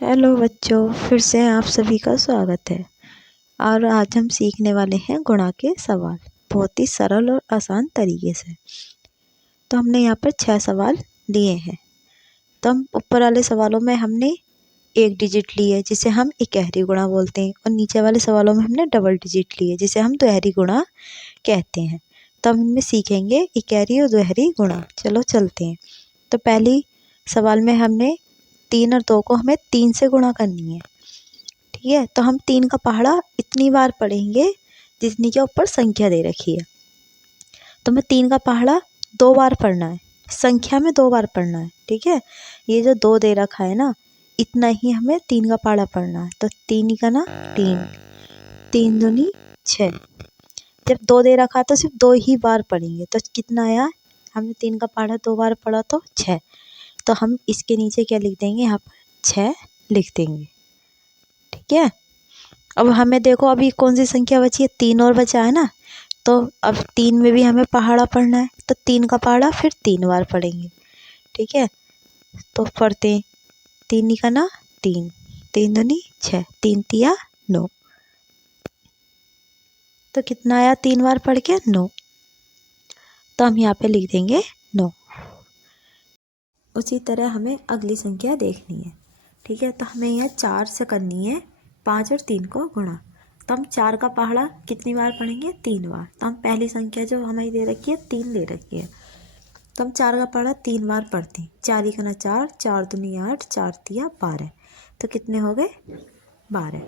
Hello बच्चों, फिर से आप सभी का स्वागत है। और आज हम सीखने वाले हैं गुणा के सवाल बहुत ही सरल और आसान तरीके से। तो हमने यहाँ पर 6 सवाल लिए हैं। तो हम ऊपर वाले सवालों में हमने एक डिजिट ली है जिसे हम इकहरी गुणा बोलते हैं, और नीचे वाले सवालों में हमने डबल डिजिट ली है जिसे हम दोहरी गुणा कहते हैं। तो हम इनमें सीखेंगे इकहरी और दोहरी गुणा। चलो चलते हैं। तो पहली सवाल में हमने 3 और 2 को हमें 3 से गुणा करनी है। ठीक है, तो हम 3 का पहाड़ा इतनी बार पढ़ेंगे जितनी के ऊपर संख्या दे रखी है। तो हमें 3 का पहाड़ा 2 बार पढ़ना है, संख्या में 2 बार पढ़ना है। ठीक है, ये जो 2 दे रखा है ना, इतना ही हमें 3 का पहाड़ा पढ़ना है। तो 3 का ना 3, 3 दूनी 6। जब 2 दे रखा तो सिर्फ 2 ही बार पढ़ेंगे, तो कितना आया, हमने 3 का पहाड़ा 2 बार पढ़ा तो 6। तो हम इसके नीचे क्या लिख देंगे, यहाँ पर 6 लिख देंगे। ठीक है, अब हमें देखो अभी कौन सी संख्या बची है, 3 और बचा है ना। तो अब 3 में भी हमें पहाड़ा पढ़ना है, तो 3 का पहाड़ा फिर 3 बार पढ़ेंगे। ठीक है, तो पढ़ते हैं। 3 का ना 3, 3 दूनी 6, 3 तिया 9। तो कितना आया 3 बार पढ़ के, 9। तो हम यहाँ पे लिख देंगे 9। उसी तरह हमें अगली संख्या देखनी है। ठीक है, तो हमें यहाँ 4 से करनी है 5 और 3 को गुणा। तो हम 4 का पहाड़ा कितनी बार पढ़ेंगे, 3 बार। तो हम पहली संख्या जो हमें दे रखी है 3 दे रखी है, तो हम 4 का पहाड़ा 3 बार पढ़ते हैं। 4 ही का 4, 4 दूनी 8, 4 तिया 12। तो कितने हो गए, 12।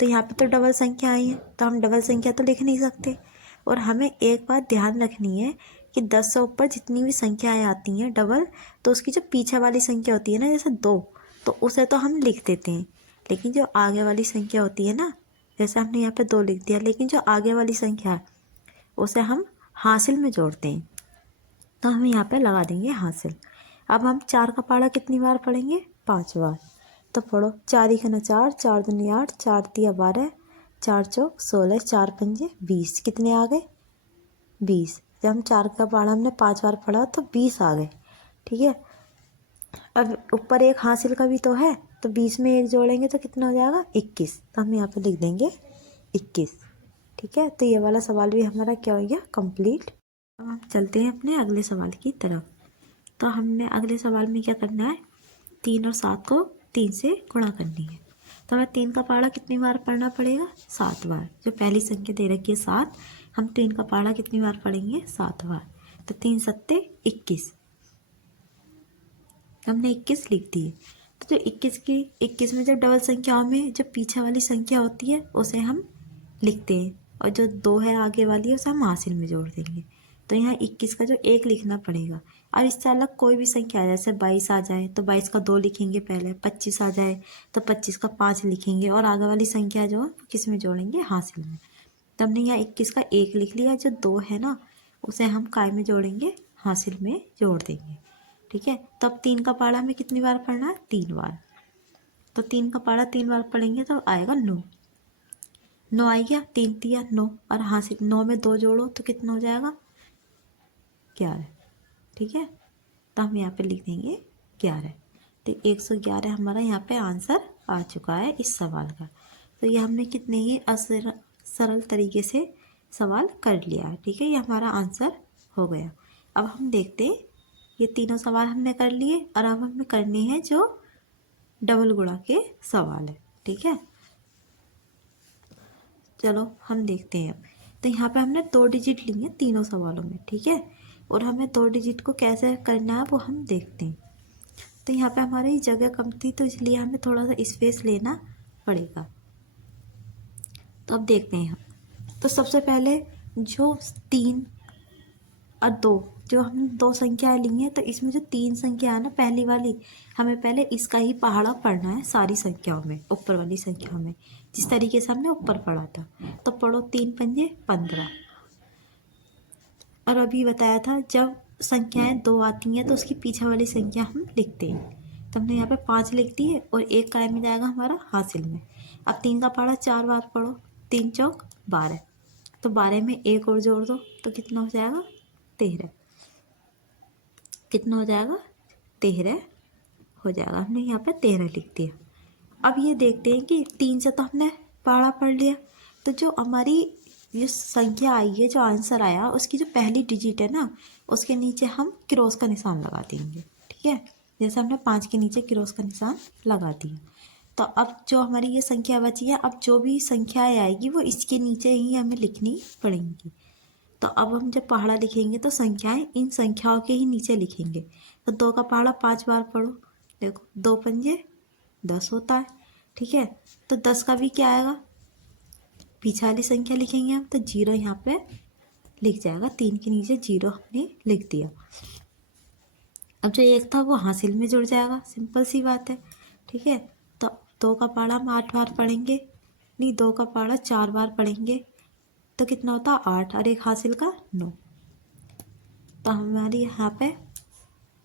तो यहाँ पे तो डबल संख्या आई है, तो हम डबल संख्या तो लिख नहीं सकते। और हमें एक बात ध्यान रखनी है कि 10 से ऊपर जितनी भी संख्याएँ आती हैं डबल, तो उसकी जो पीछे वाली संख्या होती है ना, जैसे 2, तो उसे तो हम लिख देते हैं। लेकिन जो आगे वाली संख्या होती है ना, जैसे हमने यहाँ पे 2 लिख दिया, लेकिन जो आगे वाली संख्या है उसे हम हासिल में जोड़ते हैं। तो हम यहाँ पे लगा देंगे हासिल। अब हम 4 का पहाड़ा कितनी बार पढ़ेंगे, 5 बार। तो पढ़ो, 4 ही का 4, 4 दूनी 8, 4 तिया 12, 4 चौक 16, 4 पंजे 20। कितने आ गए, 20। जब हम 4 का पहाड़ा हमने 5 बार पढ़ा तो 20 आ गए। ठीक है, अब ऊपर एक हासिल का भी तो है, तो 20 में एक जोड़ेंगे तो कितना हो जाएगा, 21। तो हम यहाँ पे लिख देंगे 21। ठीक है, तो ये वाला सवाल भी हमारा क्या हो गया, कंप्लीट। अब हम चलते हैं अपने अगले सवाल की तरफ। तो हमने अगले सवाल में क्या करना है, 3 और 7 को 3 से गुणा करनी है। तो हमें 3 का पहाड़ा कितनी बार पढ़ना पड़ेगा, 7 बार। जो पहली संख्या दे रखी है 7, हम 3 का पहाड़ा कितनी बार पढ़ेंगे, 7 बार। तो 3 सत्ते 21, हमने 21 लिख दिए। तो जो 21 में जब डबल संख्याओं में जो पीछे वाली संख्या होती है उसे हम लिखते हैं, और जो 2 है आगे वाली है उसे हम हासिल में जोड़ देंगे। तो यहाँ 21 का जो 1 लिखना पड़ेगा। अब इससे अलग कोई भी संख्या आ जाए, जैसे 22 आ जाए तो 22 का 2 लिखेंगे पहले, 25 आ जाए तो 25 का 5 लिखेंगे, और आगे वाली संख्या जो है किस में जोड़ेंगे, हासिल में। तो हमने यहाँ 21 का 1 लिख लिया, जो 2 है ना उसे हम काय में जोड़ेंगे, हासिल में जोड़ देंगे। ठीक है, तो अब 3 का पहाड़ा हमें कितनी बार पढ़ना है, 3 बार। तो 3 का पहाड़ा 3 बार पढ़ेंगे तो आएगा 9। 9 आ गया, 3 तिया 9, और हासिल 9 में 2 जोड़ो तो कितना हो जाएगा, 11। ठीक है, तो हम यहाँ पे लिख देंगे 11। तो 111 हमारा यहाँ पे आंसर आ चुका है इस सवाल का। तो ये हमने कितने ही सरल तरीके से सवाल कर लिया है। ठीक है, ये हमारा आंसर हो गया। अब हम देखते हैं, ये तीनों सवाल हमने कर लिए, और अब हमें करने हैं जो डबल गुणा के सवाल है। ठीक है, चलो हम देखते हैं। तो यहाँ पे हमने 2 डिजिट लिए हैं तीनों सवालों में। ठीक है, और हमें 2 डिजिट को कैसे करना है वो हम देखते हैं। तो यहाँ पे हमारी जगह कम थी, तो इसलिए हमें थोड़ा सा स्पेस लेना पड़ेगा। तो अब देखते हैं हम। तो सबसे पहले जो 3 और 2, जो हमने 2 संख्याएं ली हैं, तो इसमें जो 3 संख्या है ना पहली वाली, हमें पहले इसका ही पहाड़ा पढ़ना है सारी संख्याओं में, ऊपर वाली संख्याओं में, जिस तरीके से हमने ऊपर पढ़ा था। तो पढ़ो, 3 पंजे 15। और अभी बताया था जब संख्याएं 2 आती हैं तो उसकी पीछे वाली संख्या हम लिखते हैं। तो हमने यहाँ पे 5 लिख दिए, और 1 काय में जाएगा हमारा हासिल में। अब 3 का पहाड़ा 4 बार पढ़ो, 3 चौक 12। तो 12 में 1 और जोड़ दो तो कितना हो जाएगा, 13। कितना हो जाएगा, 13 हो जाएगा। हमने यहाँ पे 13 लिख दिया। अब ये देखते हैं कि 3 से तो हमने पहाड़ा पढ़ लिया, तो जो हमारी ये संख्या आई है, जो आंसर आया, उसकी जो पहली डिजिट है ना, उसके नीचे हम क्रॉस का निशान लगा देंगे। ठीक है, जैसे हमने 5 के नीचे क्रॉस का निशान लगा दिया। तो अब जो हमारी ये संख्या बची है, अब जो भी संख्याएं आएगी वो इसके नीचे ही हमें लिखनी पड़ेंगी। तो अब हम जब पहाड़ा लिखेंगे तो संख्याएं इन संख्याओं के ही नीचे लिखेंगे। तो 2 का पहाड़ा 5 बार पढ़ो, देखो 2 पंजे 10 होता है। ठीक है, तो 10 का भी क्या आएगा, पीछे वाली संख्या लिखेंगे हम, तो 0 यहाँ पे लिख जाएगा, 3 के नीचे 0 हमने लिख दिया। अब जो 1 था वो हासिल में जुड़ जाएगा, सिंपल सी बात है। ठीक है, तो 2 का पहाड़ा हम 8 बार पढ़ेंगे, नहीं 2 का पहाड़ा 4 बार पढ़ेंगे, तो कितना होता है 8, और एक हासिल का 9। तो हमारी यहाँ पे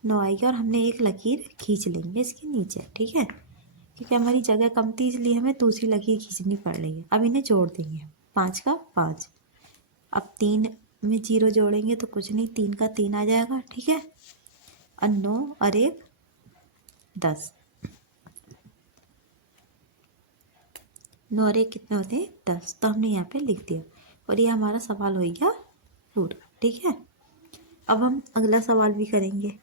9 आएगी, और हमने एक लकीर खींच लेंगे इसके नीचे। ठीक है, क्योंकि हमारी जगह कम थी इसलिए हमें दूसरी लकीर खींचनी पड़ रही है। अब इन्हें जोड़ देंगे, 5 का 5। अब 3 में 0 जोड़ेंगे तो कुछ नहीं, 3 का 3 आ जाएगा। ठीक है, और 9 और 1 10, 9 और 1 कितने होते हैं 10। तो हमने यहाँ पे लिख दिया, और ये हमारा सवाल हो गया पूरा। ठीक है, अब हम अगला सवाल भी करेंगे।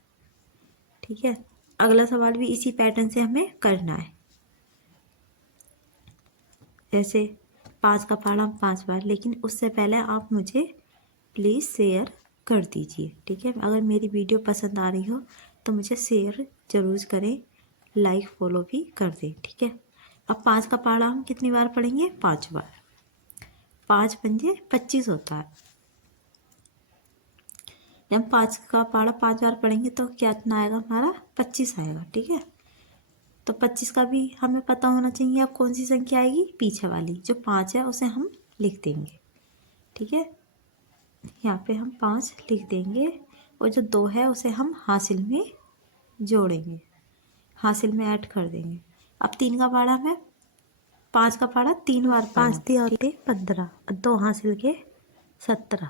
ठीक है, अगला सवाल भी इसी पैटर्न से हमें करना है। जैसे 5 का पहाड़ा हम 5 बार, लेकिन उससे पहले आप मुझे प्लीज़ शेयर कर दीजिए। ठीक है, अगर मेरी वीडियो पसंद आ रही हो तो मुझे शेयर ज़रूर करें, लाइक फॉलो भी कर दें। ठीक है, अब 5 का पहाड़ा हम कितनी बार पढ़ेंगे, 5 बार। 5 पंजे 25 होता है। जब 5 का पहाड़ा 5 बार पढ़ेंगे तो क्या इतना आएगा, हमारा 25 आएगा। ठीक है, तो 25 का भी हमें पता होना चाहिए अब कौन सी संख्या आएगी, पीछे वाली जो 5 है उसे हम लिख देंगे। ठीक है, यहाँ पे हम 5 लिख देंगे, और जो 2 है उसे हम हासिल में जोड़ेंगे, हासिल में ऐड कर देंगे। अब 3 का पहाड़ा है, 5 का पहाड़ा 3 बार, 5 दिया होते 15, 2 हासिल के 17,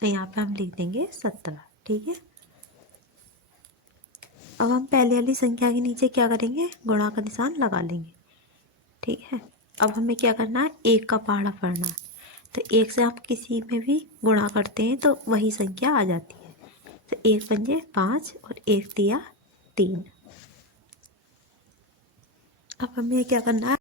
तो यहाँ पे हम लिख देंगे 17। ठीक है, अब हम पहले वाली संख्या के नीचे क्या करेंगे, गुणा का निशान लगा लेंगे। ठीक है, अब हमें क्या करना है, 1 का पहाड़ा पढ़ना है। तो 1 से हम किसी में भी गुणा करते हैं तो वही संख्या आ जाती है। तो 1 पंजे 5 और 1 दिया 3। अब हमें क्या करना